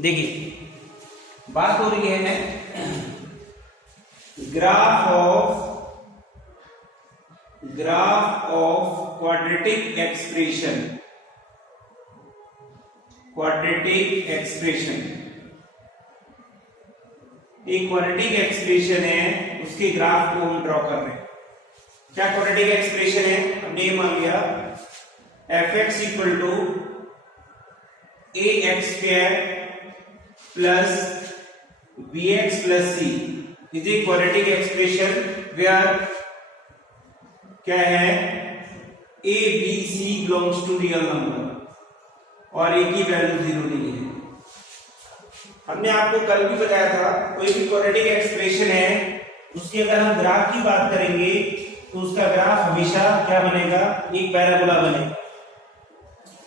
देखिए बात हो रही है ग्राफ ऑफ क्वाड्रेटिक एक्सप्रेशन। एक क्वाड्रेटिक एक्सप्रेशन है, उसके ग्राफ को हम ड्रॉ कर रहे हैं। क्या क्वाड्रेटिक एक्सप्रेशन है? हमने ये मान लिया f(x) equal to ax square plus bx plus c is a quadratic expression where क्या है a b c belongs to real number और a की वैल्यू 0 नहीं है। हमने आपको कल भी बताया था कोई भी क्वाड्रेटिक एक्सप्रेशन है उसकी अगर हम ग्राफ की बात करेंगे तो उसका ग्राफ हमेशा क्या बनेगा? एक पैराबोला बनेगा।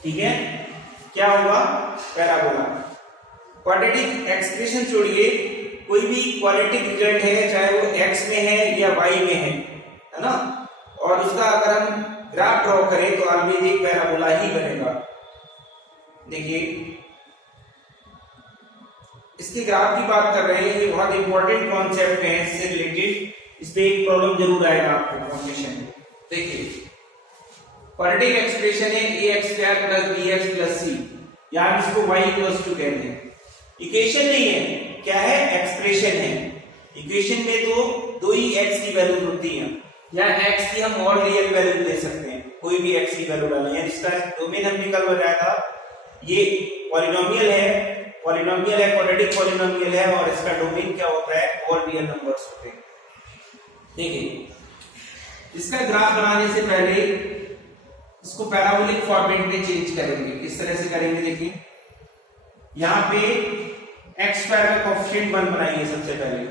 ठीक है, क्या होगा? पैराबोला। क्वाड्रेटिक एक्सप्रेशन छोड़िए, कोई भी क्वाड्रेटिक रिजल्ट है चाहे वो x में है या y में है ना, और उसका अगर हम ग्राफ ड्रॉ करें तो ऑलवेज एक पैराबोला ही बनेगा। देखिए इसके ग्राफ की बात कर रहे हैं, ये बहुत इंपॉर्टेंट कॉन्सेप्ट है, इससे रिलेटेड इस पे एक प्रॉब्लम जरूर आएगा आपको क्वेश्चन में। देखिए क्वाड्रेटिक एक्सप्रेशन है ax square plus bx plus c, या हम इसको y इक्वल्स टू कहते हैं। इक्वेशन नहीं है, क्या है? एक्सप्रेशन है। इक्वेशन में तो दो ही x की वैल्यू होती है, या x की हम और रियल वैल्यू ले सकते हैं, कोई भी x की वैल्यू डालनी है। जिसका डोमेन हमने कल बताया था, ये पॉलिनोमियल है, क्वाड्रेटिक पॉलिनोमियल है, और इसका डोमेन क्या होता है? और रियल नंबर्स होते हैं। देखिए इसका ग्राफ बनाने से पहले इसको पैराबोलिक फॉर्मेट में चेंज करेंगे। किस तरह से करेंगे? देखिए यहाँ पे x स्क्वायर का कोएफिशिएंट 1 बनाएंगे सबसे पहले।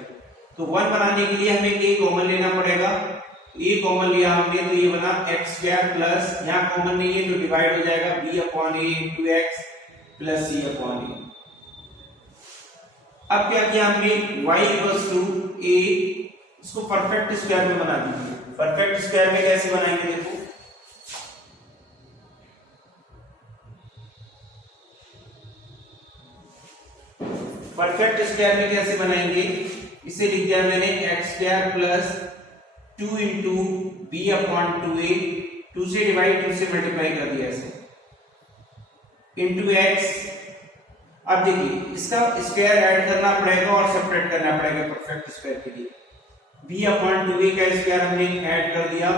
तो 1 बनाने के लिए हमें a कॉमन लेना पड़ेगा। a कॉमन लिया हमने तो ये बना x स्क्वायर प्लस, यहाँ कॉमन नहीं है तो डिवाइड हो जाएगा b upon a into x plus c upon a। अब क्या किया हमने? y इक्वल्स टू a, इसको परफेक्ट स्क्वायर में बना दीजिए। परफेक्ट स्क्वायर में कैसे बनाएंगे? देखो परफेक्ट स्क्वायर में कैसे बनाएंगे? इसे लिख दिया मैंने x square plus 2 into b upon 2a, 2 से डिवाइड 2 से मल्टीप्लाई कर दिया ऐसे, इंटू x। अब देखिए इसका स्क्वायर ऐड करना पड़ेगा और सेपरेट करना पड़ेगा परफेक्ट स्क्वायर के लिए। b अपॉन 2a का स्क्वायर हमने ऐड कर दिया,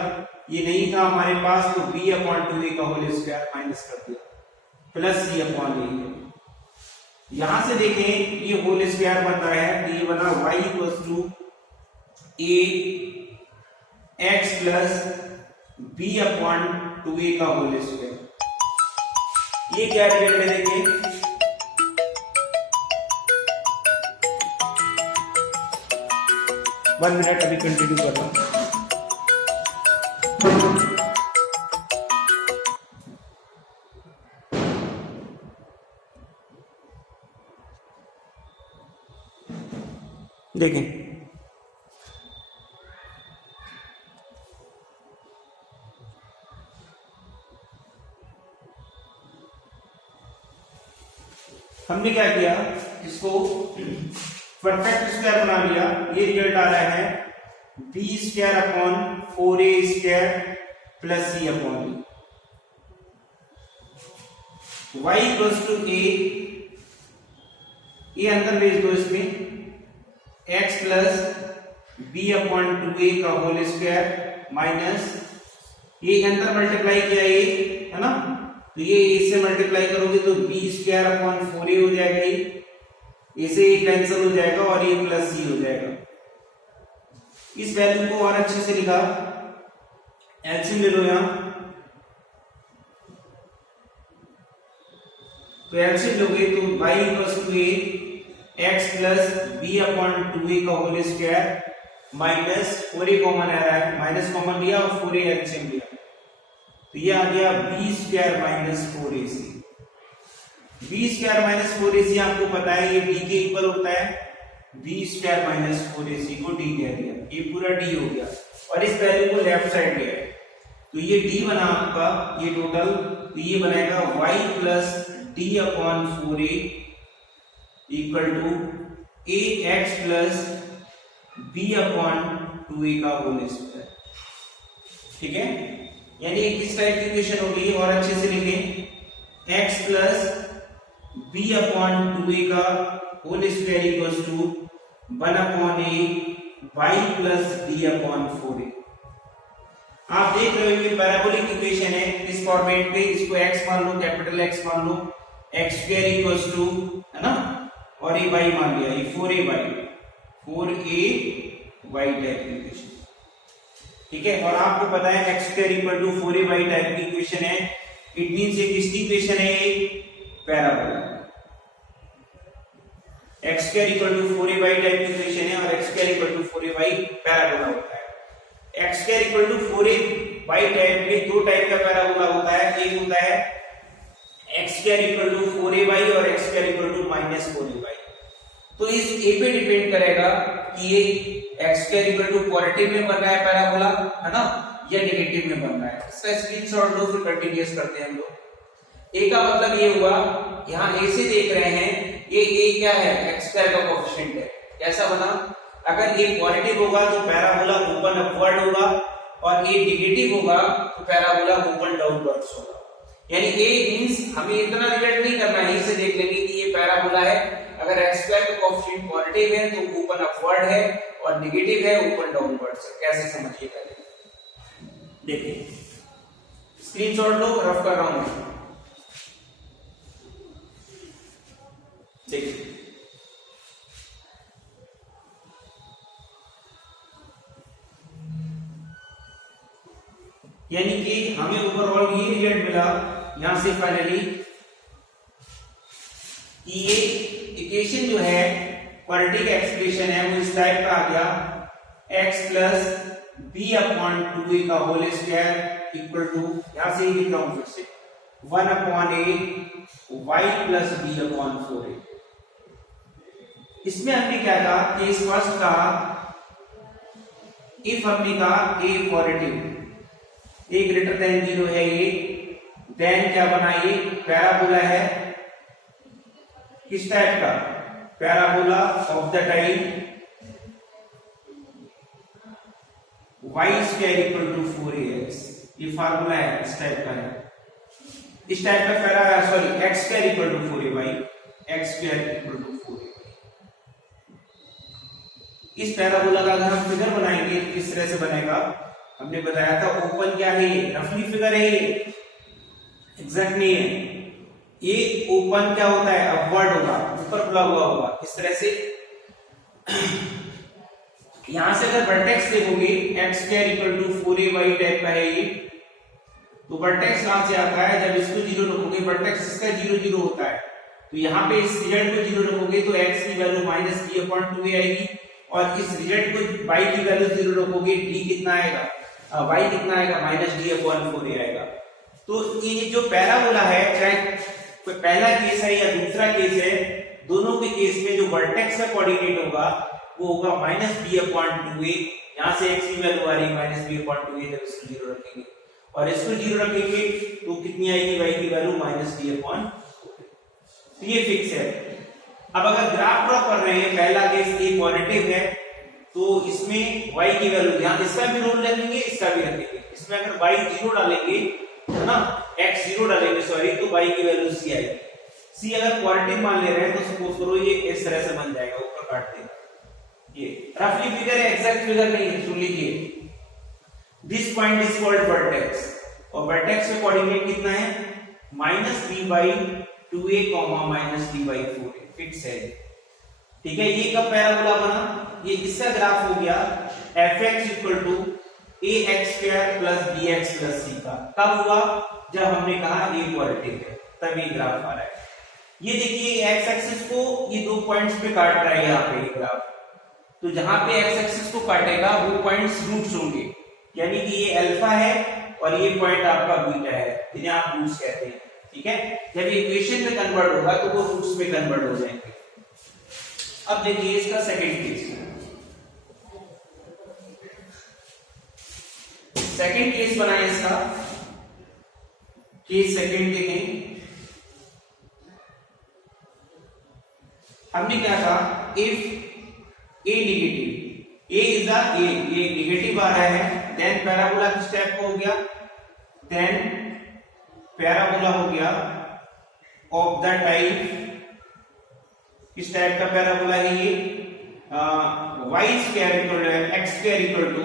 ये नहीं था हमारे पास तो b अपॉन 2a का होल स्क्वायर माइनस कर दिया, प्लस c अपॉन a। यहां से देखें ये होल स्क्वायर बन रहा है तो ये बना y equals to a x plus b upon 2a का होल स्क्वायर। ये क्या रिजल्ट है? देखिए वन मिनट अभी कंटिन्यू कर रहा हूं। देखें हमने क्या किया, इसको परफेक्ट स्क्वायर बना लिया। ये रिजल्ट आ रहा है b square upon 4a square plus c upon y equals to a, ये अंदर भेज दो इसमें, x plus b upon 2a का होल स्क्वायर माइनस, ये अंदर मल्टीप्लाई किया ये है ना, तो ये इससे मल्टीप्लाई करोगे तो b स्क्वायर अपॉन 4a हो जाएगा, इसे कैंसिल हो जाएगा और ये प्लस c हो जाएगा। इस वैल्यू को और अच्छे से लिखा, एलसीएम ले लो यहां, तो एलसीएम लोगे तो y equals to a x plus b upon 2a का whole square minus 4a common आ रहा है, माइनस कॉमन लिया और 4a एलसीएम लिया, तो ये आ गया b square minus 4ac। b square minus 4ac आपको पता है ये d के इक्वल होता है, b स्क्वायर माइनस 4ac को d कह दिया, ये पूरा d हो गया और इस वैल्यू को लेफ्ट साइड ले आए तो ये d बना आपका ये टोटल, तो ये बनेगा y plus d upon 4a equal to a x plus b upon 2a का होल स्क्वायर। ठीक है, यानी किस टाइप की इक्वेशन होगी और अच्छे से लिखें, x plus b upon 2a का whole square equals to 1 upon a y plus d upon 4a। आप देख रहे हो ये पैराबोलिक इक्वेशन है, इस फॉर्मेट पे इसको x मान लो, कैपिटल X मान लो, x स्क्वायर इक्वल्स टू, है ना, और ये y मान लिया, ये 4ay टाइप की इक्वेशन। ठीक है, और आपको पता है x square equal to 4ay type की इक्वेशन है, इट मींस ये किसकी इक्वेशन है, ये parabola. x square equal to 4ay type की इक्वेशन है और x square equal to 4ay parabola होता है। x square equal to 4ay type में दो टाइप का पैराबोला होता है, एक होता है x square equal to 4ay और x square equal to -4ay। तो इस a पे डिपेंड करेगा कि ये x square equal to positive में बन रहा है पैराबोला, है ना, या नेगेटिव में बन रहा है। इसका स्क्रीनशॉट लो, फिर कंटीन्यूअस करते हैं हम लोग। a का मतलब ये हुआ, यहाँ a से देख रहे हैं, ये a क्या है, x स्क्वायर का कोएफिशिएंट है। कैसा बना, अगर ये पॉजिटिव होगा तो पैराबोला ओपन अपवर्ड होगा और ये नेगेटिव होगा तो पैराबोला ओपन डाउनवर्ड्स होगा। यानी a मींस हमें इतना रिलेट नहीं करना है, इसे देख लेंगे कि ये पैराबोला है, अगर x स्क्वायर का कोएफिशिएंट पॉजिटिव है तो ओपन अपवर्ड है और नेगेटिव है ओपन डाउनवर्ड्स है। कैसे समझिए पहले देखिए, स्क्रीनशॉट लो, रफ कर रहा हूं मैं। देखिए यानी कि हमें ओवरऑल ये रिजल्ट मिला यहां से फाइनली कि ये इक्वेशन जो है क्वाड्रेटिक एक्सप्रेशन है वो इस टाइप का आ गया, x plus b upon 2a का होल स्क्वायर इक्वल टू, यहां से लिख रहा हूं फिर से, 1 upon a y plus b upon 4a। इसमें हमने क्या कहा, केस फर्स्ट का इफ हमने कहा a positive, a greater than 0 है ये, देन क्या बना, ये पैराबोला है, किस टाइप का, parabola of the type y square equal to 4ax। ये फार्मूला है, इस टाइप का है, इस टाइप का x square equal to 4ay, x square equal to 4ay। इस पैराबोला का अगर हम फिगर बनाएंगे तो किस तरह से बनेगा, हमने बताया था ओपन क्या है, रफली फिगर है, एग्जैक्ट नहीं है, ये ओपन क्या होता है, अपवर्ड होगा, ऊपर खुला हुआ होगा, इस तरह से। यहां से अगर वर्टेक्स देखोगे x square equal to 4ay type का है ये, तो वर्टेक्स कहां से आता है, जब इसको 0 रखोगे, वर्टेक्स इसका 0 0 होता है, तो यहाँ पे इस रिजल्ट को 0 रखोगे तो x की वैल्यू -b/2a आएगी, और इस रिजल्ट को y की वैल्यू 0 रखोगे, d कितना आएगा, y कितना आएगा, -d/4a आएगा। तो ये जो पैराबोला है, चाहे पहला केस है या दूसरा केस है, दोनों के केस में जो वर्टेक्स का कोऑर्डिनेट होगा वो होगा -b/2a। यहां से x की वैल्यू आ रही है -b/2a, जब इसको 0 रखेंगे और इसको 0 रखेंगे तो कितनी आएगी, y की वैल्यू -d/4। तो ये फिक्स है। अब अगर ग्राफ ड्रॉ कर रहे हैं, पहला केस a पॉजिटिव है तो इसमें y की वैल्यू, यहां इसका भी रोल रखेंगे, इसका भी रखेंगे, इसमें अगर y 0 डालेंगे, है ना, x 0 डालेंगे सॉरी, तो y की वैल्यू c आएगी। c अगर पॉजिटिव मान ले रहे हैं तो सपोज करो ये इस तरह से बन जाएगा, ऊपर काट देंगे, ये रफली फिगर है, एग्जैक्ट फिगर नहीं है, सुन लीजिए। This point is called vertex, और वर्टेक्स का कोऑर्डिनेट कितना है, -b/2a, -d/4a, फिक्स है। ठीक है, ये कब पैराबोला बना, ये इसका ग्राफ हो गया fx equal to ax square plus bx plus c का। कब हुआ, जब हमने कहा a पॉजिटिव है, तब ये ग्राफ आ रहा है। ये देखिए x एक्सिस को ये दो पॉइंट्स पे काट रहा है यहाँ पे ये ग्राफ, तो जहां पे x एक्सिस को काटेगा वो पॉइंट्स रूट्स होंगे, यानी कि ये अल्फा है और ये पॉइंट आपका बीटा है, जिन्हें आप रूट्स कहते हैं। ठीक है, जब ये इक्वेशन में कन्वर्ट होगा तो वो रूट्स में कन्वर्ट हो जाएंगे। अब देखिए इसका सेकंड केस, सेकंड केस बनाए इसका, केस सेकंड देखें। हमने क्या कहा, if A negative, A is a A, ये नेगेटिव आ रहा है, देन पैराबोला किस टाइप का हो गया, देन पैराबोला हो गया ऑफ द टाइप, किस टाइप का पैराबोला है ये, y square equal to x square equal to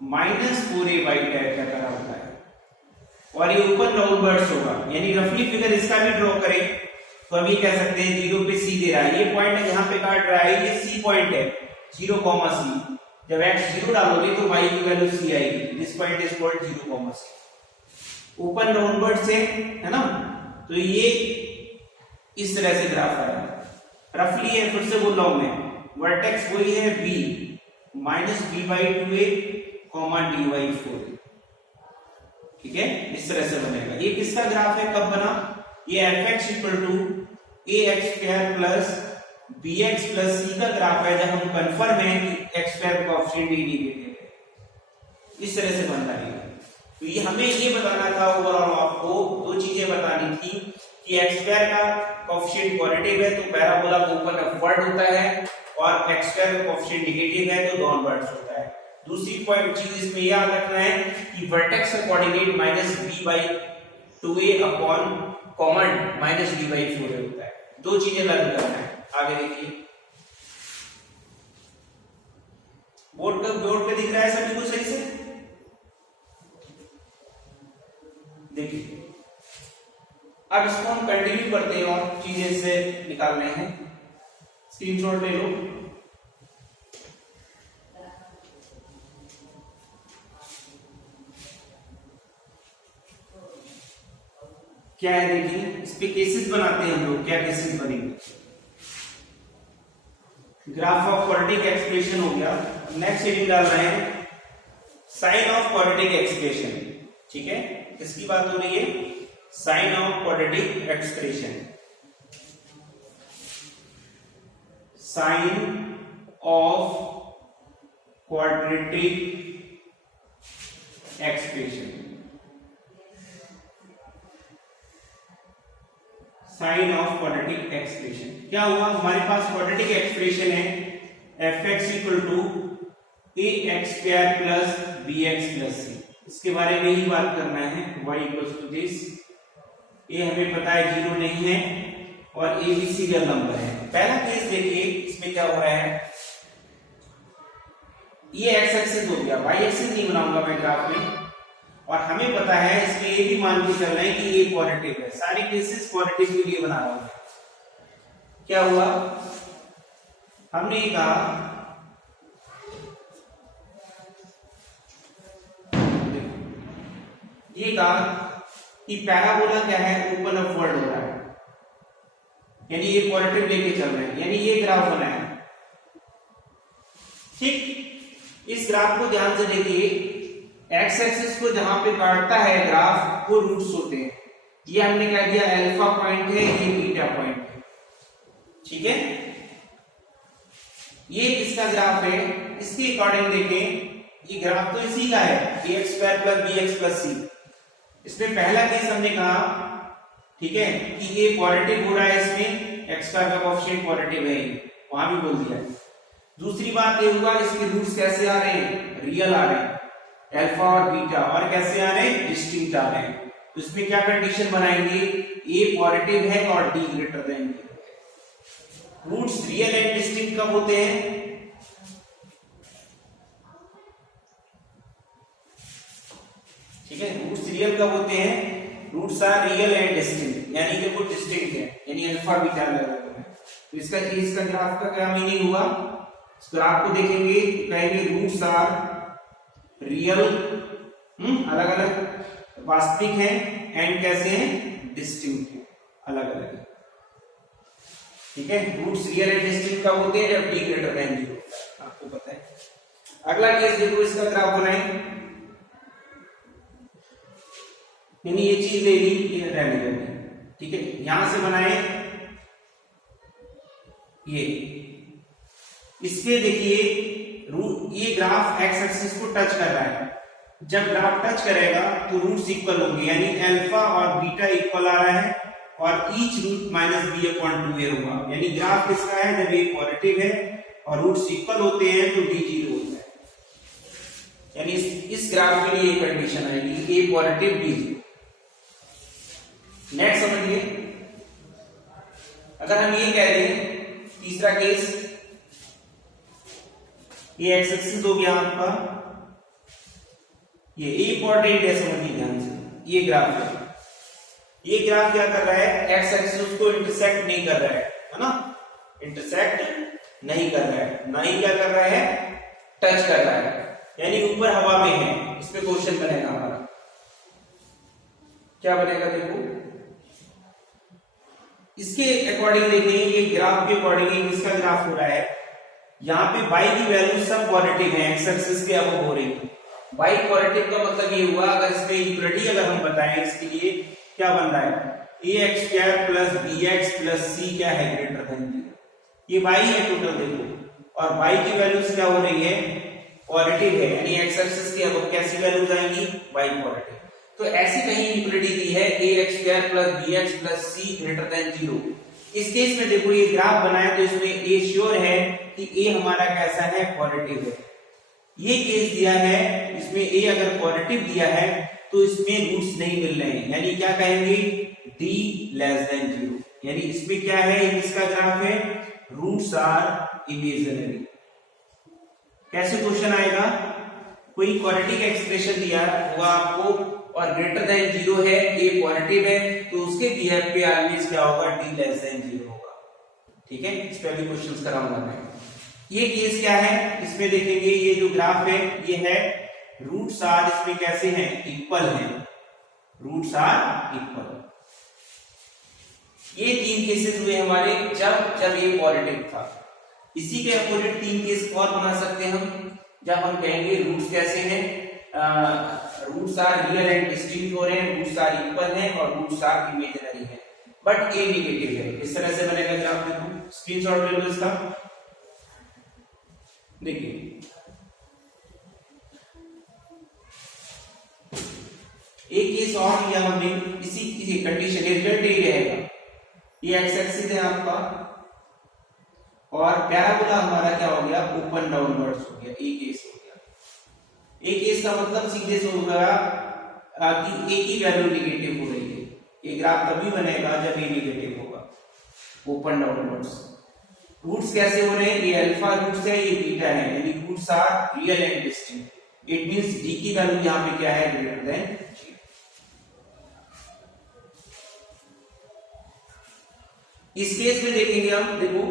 -4a y type का पैराबोला है, और ये ऊपर डाउनवर्ड्स होगा, यानी रफली फिगर इसका भी ड्रॉ करें तो हम ये कह सकते हैं 0 पे c दे रहा है, ये पॉइंट यहाँ पे काट रहा है, ये c पॉइंट है, 0, c, जब x 0 डालोगे तो y की वैल्यू c आएगी, this point is called 0, c, ऊपर डाउनवर्ड से, है ना, तो ये इस तरह से ग्राफ आएगा, रफली है, फिर से बोल रहा हूं मैं, वर्टेक्स वही है b -b/2a, dy4, ठीक है, इस तरह से बनेगा। ये किसका ग्राफ है, कब बना, ये fx equal to ax square plus bx plus c का ग्राफ है, जब हम कंफर्म है कि x स्क्वायर का कोएफिशिएंट नेगेटिव है, इस तरह से बन रहा है। तो ये हमें ये बताना था, ओवरऑल आपको दो चीजें बतानी थी कि x स्क्वायर का कोएफिशिएंट पॉजिटिव है तो पैराबोला को ऊपर अपवर्ड होता है, और x स्क्वायर का कोएफिशिएंट नेगेटिव है तो डाउनवर्ड्स होता है। दूसरी पॉइंट चीज इसमें याद रखना है कि वर्टेक्स का coordinate -b/2a upon common -d/4 होता है। दो चीजें लर्न करना है। आगे देखिए, बोर्ड पे दिख रहा है सभी को सही से, देखिए। अब इसको हम कंटिन्यू करते हैं और चीजें से निकालने हैं, स्क्रीनशॉट ले लो। क्या है देखिए, इस पे केसेस बनाते हैं हम लोग, क्या केसेस बनेंगे। ग्राफ ऑफ क्वाड्रेटिक एक्सप्रेशन हो गया, नेक्स्ट हेडिंग डाल रहे हैं साइन ऑफ क्वाड्रेटिक एक्सप्रेशन, ठीक है, किसकी बात हो रही है, sign of quadratic expression, sign of quadratic expression, sign of quadratic expression. क्या हुआ, हमारे पास क्वाड्रेटिक एक्सप्रेशन है fx equal to ax square plus bx plus c, इसके बारे में ही बात करना है, y इक्वल टू दिस, ये हमें पता है 0 नहीं है और a भी सीरियल नंबर है। पहला केस देखिए, इसमें क्या हो रहा है, ये x एक्सिस हो गया, y एक्सिस नहीं बनाऊंगा मैं ग्राफ में, और हमें पता है इसमें ये भी मान के चल रहे हैं कि ये पॉजिटिव है, सारे केसेस पॉजिटिव के लिए बना रहा हूं। क्या हुआ, हमने कहा ये कहा कि पैराबोला क्या है, ओपन अपवर्ड हो रहा है, यानी ये पॉजिटिव लेके चल रहे हैं, यानी ये ग्राफ बना है, ठीक। इस ग्राफ को ध्यान से देखिए, एक्स एक्सिस को जहां पे काटता है ग्राफ, वो रूट्स होते हैं, ये हमने कह दिया अल्फा पॉइंट है, ये बीटा पॉइंट है, ठीक है। ये किसका ग्राफ है, इसके अकॉर्डिंग देखें, ये ग्राफ तो इसी का है, ax square plus bx plus c। इसमें पहला केस हमने कहा, ठीक है, कि ये पॉजिटिव हो रहा है, इसमें x स्क्वायर का कोएफिशिएंट पॉजिटिव है, वहां भी बोल दिया। दूसरी बात ये हुआ, इसके रूट्स कैसे आ रहे हैं, रियल आ रहे हैं, अल्फा और बीटा, और कैसे आ रहे हैं, डिस्टिंक्ट आ रहे हैं। तो इसमें क्या कंडीशन बनाएंगे, a पॉजिटिव है और d greater than b। Roots real and distinct कब होते हैं, ठीक है, रूट्स रियल कब होते हैं, roots are real and distinct, यानी कि वो डिस्टिंक्ट है, यानी अल्फा बीटा लेवल में। तो इसका ग्राफ का क्या मीनिंग हुआ, इस ग्राफ को देखेंगे कहेंगे रूट्स आर रियल, अलग अलग वास्तविक है, एंड कैसे हैं, डिस्टिंक्ट है, अलग अलग है, ठीक है। रूट्स रियल एंड डिस्टिंक्ट कब होते हैं, जब d ग्रेटर देन 0 होता है, आपको पता है। अगला केस देखो, इसका ग्राफ बनाएं, यानी ये चीज ले ली, ये रहने देंगे, ठीक है। यहां से बनाए ये, इसके देखिए ये ग्राफ एक्स एक्सिस को टच कर रहा है, जब ग्राफ टच करेगा तो रूट्स इक्वल होंगे, यानी अल्फा और बीटा इक्वल आ रहा है, और each root minus b upon 2a होगा। यानी ग्राफ किसका है, जब ये पॉजिटिव है और रूट्स इक्वल होते हैं तो d जीरो होता है। यानी इस ग्राफ के लिए ये कंडीशन आएगी, a positive b zero. Next समझिए, अगर हम ये कह दें तीसरा केस, ये एक्स एक्सिस हो गया आपका, ये इंपॉर्टेंट है, समझिए ध्यान से। ये ग्राफ है, ये ग्राफ क्या कर रहा है, एक्स एक्सिस को इंटरसेक्ट नहीं कर रहा है ना, इंटरसेक्ट नहीं कर रहा है, ना ही क्या कर रहा है, टच कर रहा है, यानी ऊपर हवा में है। इस पे क्वेश्चन बनेगा हमारा, क्या बनेगा देखो, इसके अकॉर्डिंग देखेंगे, ये ग्राफ के अकॉर्डिंग किसका ग्राफ हो रहा है, यहाँ पे y की वैल्यू सब पॉजिटिव है, एक्स एक्सिस के अब हो रही है। y पॉजिटिव का मतलब ये हुआ, अगर इसमें इक्वलिटी अगर हम बताएं, इसके लिए क्या बन रहा है, ax² plus bx plus c क्या है, ग्रेटर देन 0। ये y है टोटल देखो, और y की वैल्यूज क्या हो रही है, पॉजिटिव है, यानी एक्स एक्सिस की अब कैसी वैल्यूज आएंगी, y पॉजिटिव। तो ऐसी कहीं इक्वलिटी दी है ax² plus bx plus c greater than 0। इस केस में देखो ये ग्राफ बनाया तो इसमें a श्योर है कि a हमारा कैसा है, पॉजिटिव है। ये केस दिया है, इसमें a अगर पॉजिटिव दिया है तो इसमें रूट्स नहीं मिल रहे हैं, यानी क्या कहेंगे, d लेस देन 0। यानी इसमें क्या है, इसका ग्राफ है, रूट्स आर इमेजिनरी। कैसे क्वेश्चन आएगा, कोई क्वाड्रेटिक एक्सप्रेशन दिया हुआ आपको और ग्रेटर देन 0 है, a पॉजिटिव है, तो उसके बिहेव पे ऑलवेज क्या होगा, d लेस देन 0 होगा। ठीक है, इस पे भी क्वेश्चंस कराऊंगा मैं। ये केस क्या है, इसमें देखेंगे ये जो ग्राफ है, ये है रूट्स आर इसमें कैसे हैं, इक्वल हैं, रूट्स आर इक्वल। ये तीन केसेस हुए हमारे जब ये पॉजिटिव था। इसी के अपोजिट तीन केस और बना सकते हैं हम, जब हम कहेंगे रूट्स कैसे हैं, roots are real and distinct हो रहे हैं, रूट्स आर इक्वल हैं और रूट्स आर इमेजिनरी हैं, बट ए नेगेटिव है। इस तरह से बनेगा ग्राफ, देखो स्क्रीनशॉट ले लो इसका। देखिए एक केस और लिया हमने, इसी कंडीशन, रिजल्ट ये रहेगा, ये एक्स एक्सिस है आपका और पैराबोला हमारा क्या हो गया, ओपन डाउनवर्ड्स हो गया, एक केस हो गया। एक केस का मतलब सीधे से होगा कि ए की वैल्यू नेगेटिव हो रही है। ये ग्राफ तभी बनेगा जब ए नेगेटिव होगा, ओपन डाउनवर्ड्स। रूट्स कैसे हो रहे हैं, ये अल्फा रूट्स है, ये बीटा है, यानी roots are real and distinct. It means d की वैल्यू यहां पे क्या है, ग्रेटर देन 0। इस केस में देखेंगे हम, देखो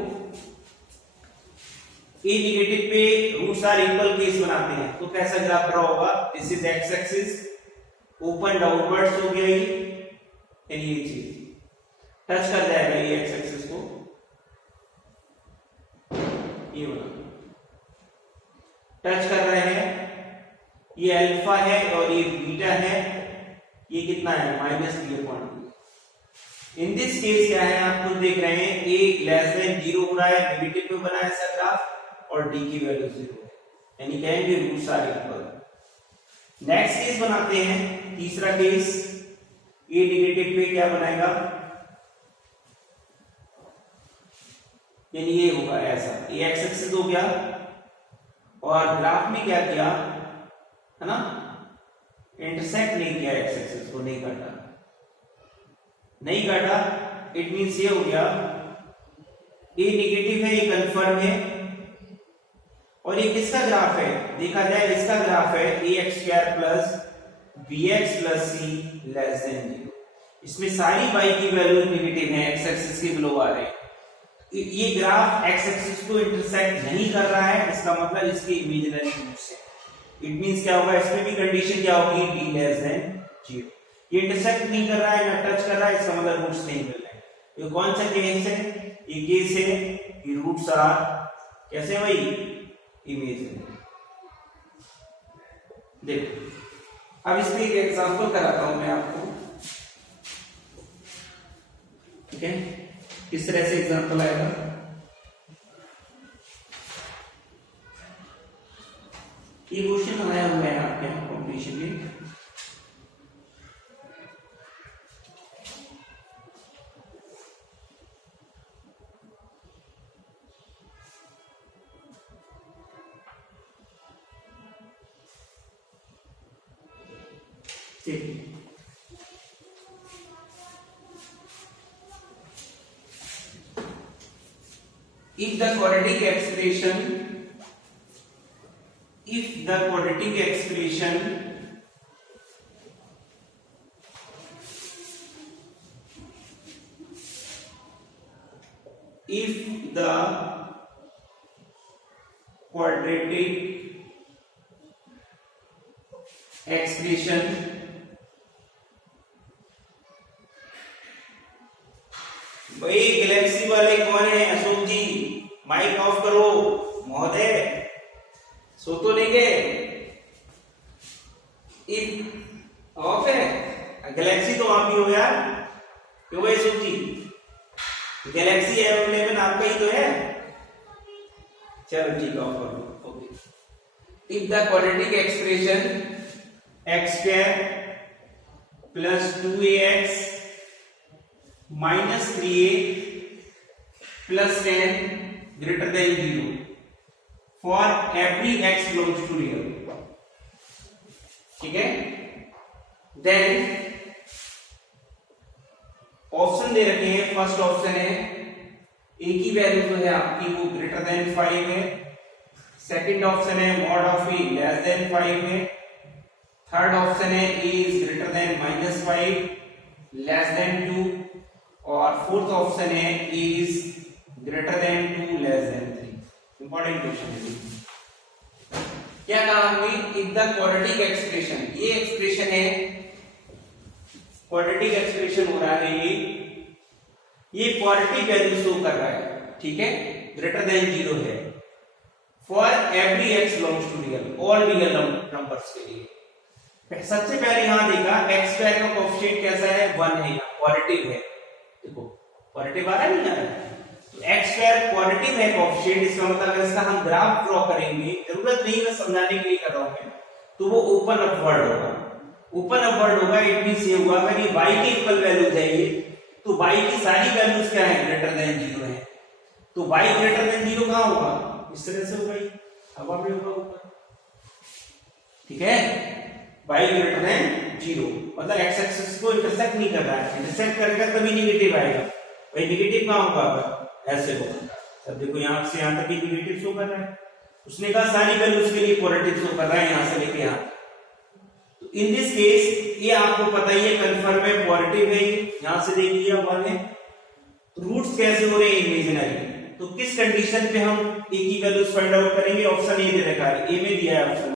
ए नेगेटिव पे रूट्स आर इक्वल केस बनाते हैं तो कैसा ग्राफ रहा होगा, this is x axis, open downwards हो गया यानी ये चीज टच कर जाएगा ये एक्स एक्सिस को, ये वाला टच कर रहे हैं, ये अल्फा है और ये बीटा है, ये कितना है, -b/2। इन दिस केस क्या है, आप खुद देख रहे हैं, a लेस देन 0 हो रहा है, नेगेटिव में बना है ऐसा ग्राफ, और d की वैल्यू 0 है, यानी कहेंगे roots are equal. Next case बनाते हैं, तीसरा केस, a नेगेटिव पे क्या बनाएगा, यानी ये होगा ऐसा, ये एक्स एक्सिस हो गया और ग्राफ में क्या किया है ना, इंटरसेक्ट नहीं किया एक्स एक्सिस को, नहीं काटा, इट मींस ये हो गया ए नेगेटिव है, ये कंफर्म है, और ये किसका ग्राफ है, देखा जाए इसका ग्राफ है ax² plus bx plus c less than 0। इसमें सारी y की वैल्यू नेगेटिव है, एक्स एक्सिस के बिलो आ रहे हैं। ये ग्राफ एक्स एक्सिस को इंटरसेक्ट नहीं कर रहा है, इसका मतलब इसके इमेजिनरी रूट्स है। इट मींस क्या होगा, इसमें भी कंडीशन क्या होगी, d लेस देन 0। ये इंटरसेक्ट नहीं कर रहा है, ना टच कर रहा है, इसका मतलब रूट्स नहीं मिल रहे हैं। ये कौन सा केस है, ये केस है कि रूट्स आर कैसे भाई, इमेजिनरी। देखो अब इसमें एक एग्जांपल कराता हूं मैं आपको, ठीक है, किस तरह से एग्जांपल आएगा। ये क्वेश्चन आया हुआ है आपके यहाँ कॉम्पिटिशन में, if the quadratic expression if the quadratic expression भाई गैलेक्सी वाले कौन है? अशोक जी माइक ऑफ करो महोदय, सो तो नहीं गए? इफ ऑफ है गैलेक्सी तो आप ही हो यार, क्यों भाई अशोक जी? गैलेक्सी M11 आपका ही तो है। चलो ठीक है, ऑफ कर दो। Okay, if the quadratic expression x square plus 2ax minus 3a plus 10 greater than 0 for every x belongs to real, ठीक है? देन ऑप्शन दे रखे हैं। फर्स्ट ऑप्शन है a की वैल्यू जो है आपकी वो ग्रेटर देन 5 है। सेकंड ऑप्शन है mod of a less than 5 है। थर्ड ऑप्शन है a is greater than -5 less than 2 और फोर्थ ऑप्शन है a is greater then 2 less than 3। Important question है। क्या कहा हमने? इफ द क्वाड्रेटिक एक्सप्रेशन, ये एक्सप्रेशन है क्वाड्रेटिक एक्सप्रेशन हो रहा है, ये पॉजिटिव वैल्यू शो कर रहा है, ठीक है? ग्रेटर देन 0 है for every x belongs to real, all real numbers के लिए। सबसे पहले यहां देखा x स्क्वायर का कोएफिशिएंट कैसा है? 1 है, यहां पॉजिटिव है। देखो पॉजिटिव आ रहा है, नहीं आ रहा है? तो x स्क्वायर पॉजिटिव है कोएफिशिएंट, इसका मतलब अगर इसका हम ग्राफ ड्रॉ करेंगे, जरूरत नहीं है समझाने के लिए कर रहा हूं मैं, तो वो ओपन अपवर्ड होगा। ओपन अपवर्ड होगा, इट मींस ये हुआ अगर ये y के इक्वल वैल्यूज है ये, तो y की सारी वैल्यूज क्या है? ग्रेटर देन 0 है। तो y ग्रेटर देन 0 कहां होगा? इस तरह से होगा, हवा में होगा ऊपर, ठीक है? y ग्रेटर देन 0 मतलब x एक्सिस को इंटरसेक्ट नहीं कर रहा है, इंटरसेक्ट करेगा तभी नेगेटिव आएगा। भाई नेगेटिव कहां होगा? ऐसे होगा। अब देखो यहां से यहां तक ये नेगेटिव शो कर रहा है, उसने कहा सारी वैल्यूज के लिए पॉजिटिव शो कर रहा है, यहां से लेके यहां। तो इन दिस केस ये आपको पता ही है कंफर्म है, पॉजिटिव है, यहां से देख लिया 1 है। रूट्स कैसे हो रहे हैं? इमेजिनरी। तो किस कंडीशन पे हम a की वैल्यूज फाइंड आउट करेंगे? ऑप्शन ए दे रखा है, ए में दिया है ऑप्शन